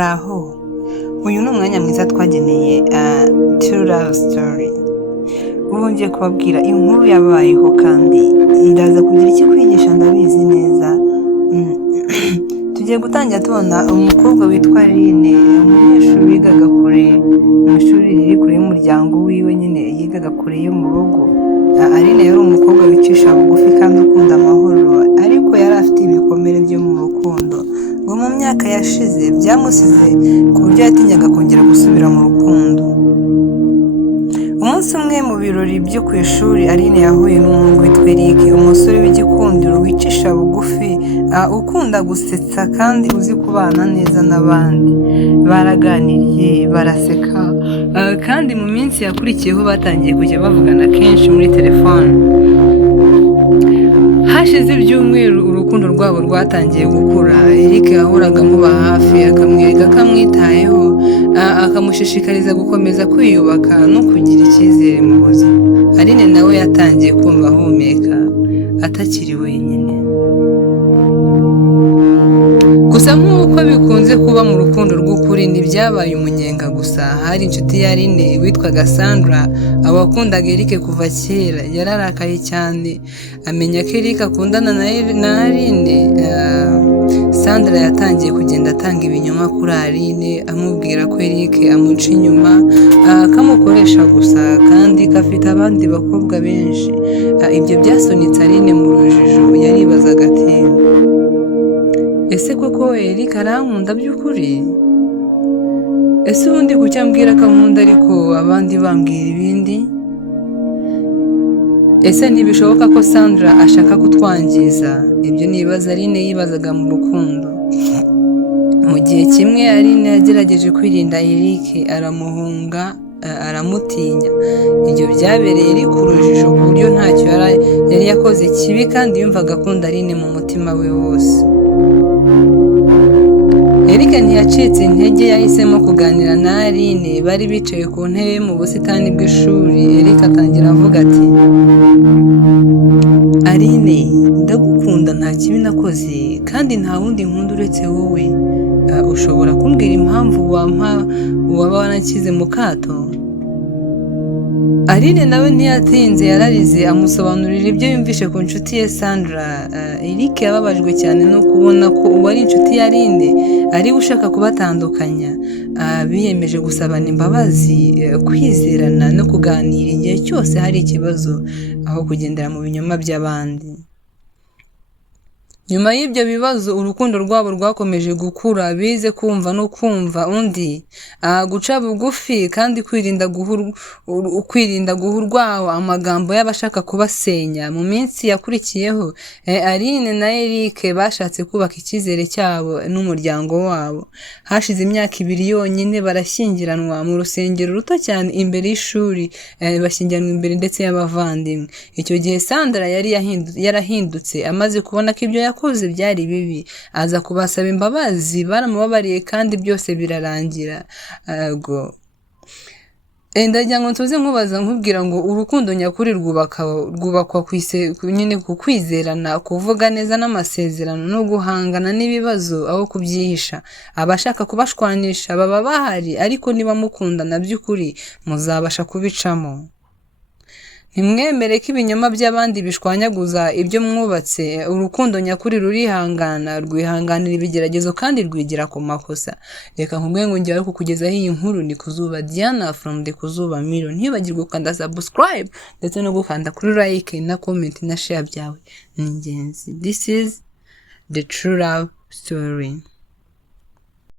muraho, uyu ni umwanya mwiza twageneye True Love Story. Ubu ngiye kubabwira inkuru yabayeho kandi iraza kugira icyo kwigisha, ndabizi neza. Tugiye gutangira tubona umukobwa witwa Aline, umunyeshuri wigaga kure mu ishuri riri kure y'umuryango wiwe, nyine yigaga kure yo mu rugo. Aline yari umukobwa wicisha bugufi kandi ukunda amahoro, ariko yari afite ibikomere byo mu rukundo. Ngo mu myaka yashize byamusize ku buryo yatinyaga kongera gusubira mu rukundo. Umunsi umwe mu birori byo ku ishuri, Aline yahuye n'umuhungu witwa Eric, umusore w'igikundiro wicisha bugufi, ukunda gusetsa kandi uzi kubana neza n'abandi. Baraganiriye, baraseka, kandi mu minsi yakurikiyeho batangiye kujya bavugana kenshi muri telefone. Hashize ibyumweru urukundo rwabo rwatangiye gukura. Eric yahoraga amuba hafi, akamwereka ko amwitayeho, akamushishikariza gukomeza kwiyubaka no kugira icyizere mu buzima. Aline nawe yatangiye kumva ahumeka atakiri wenyine. Gusa nk'uko bikunze kuba mu rukundo rw'ukuri, ntibyabaye umunyenga gusa. Hari inshuti ya Aline witwaga Sandra, wakundaga Eric kuva kera. Yararakaye cyane amenya ko Eric akundana na Aline. Sandra yatangiye kugenda atanga ibinyoma kuri Aline, amubwira ko Eric amuca inyuma, akamukoresha gusa kandi ko afite abandi bakobwa benshi. Ibyo byasunitse Aline mu rujijo. Yaribazaga ati, ese koko Eric arankunda by'ukuri? Ese ubundi kuki ambwira ko ankunda ariko abandi bambwira ibindi? Ese ntibishoboka ko Sandra ashaka kutwangiza? Ibyo nibaza Aline yibazaga mu rukundo. Mu gihe kimwe Aline yagerageje kwirinda Eric, aramuhunga, aramutinya. Ibyo byabereye Eric urujijo ku buryo ntacyo yari yakoze kibi, kandi yumvaga akunda Aline mu mutima we wose. Eric ntiyacitse intege, yahisemo kuganira na Aline. Bari bicaye ku ntebe mu busitani bw'ishuri. Eric atangira avuga ati, Aline, ndagukunda, nta kibi nakoze kandi nta wundi nkunda uretse wowe. Ushobora kumbwira impamvu waba wanakize mu kato? Aline nawe ntiyatinze, yararize amusobanurira ibyo yumvishe ku nshuti ye Sandra. Eric yababajwe cyane no kubona ko uwari inshuti ya Aline ari ushaka kubatandukanya. Biyemeje gusabana imbabazi, kwizerana no kuganira igihe cyose hari ikibazo, aho kugendera mu binyoma by'abandi. Nyuma y'ibyo bibazo urukundo rwabo rwakomeje gukura. Bize kumva no kumva undi, guca bugufi kandi kwirinda guhurwaho amagambo y'abashaka kubasenya. Mu minsi yakurikiyeho, Aline na Eric bashatse kubaka icyizere cyabo n'umuryango wabo. Hashize imyaka 2 yonyine barashyingiranwa mu rusengero ruto cyane imbere y'ishuri, bashyingiranwa imbere ndetse y'abavandimwe. Icyo gihe Sandra yari yarahindutse, amaze kubona ko ibyo yakoze byari bibi, aza kubasaba imbabazi. Baramubabariye kandi byose birarangira. Ndagira ngo ntuze nkubaza nkubwira ngo urukundo nyakuri rwubakwa nyine ku kwizerana, kuvuga neza n'amasezerano no guhangana n'ibibazo aho kubyihisha. Abashaka kubashwanisha baba bahari, ariko niba mukundana by'ukuri muzabasha kubicamo. Ntimwemere ko ibinyoma by'abandi bishwanyaguza ibyo mwubatse. Urukundo nyakuri rurihangana, rwihanganira ibigeragezo kandi rwigira ku makosa. Reka nkubwire ngo ngiye kukugezaho iyi nkuru. ni Kuzuba Diana from the Kuzuba Mirror. Ntibagirwe gukanda subscribe ndetse no gukanda kuri like na comment na share, byawe ni ingenzi. This is the True Love Story.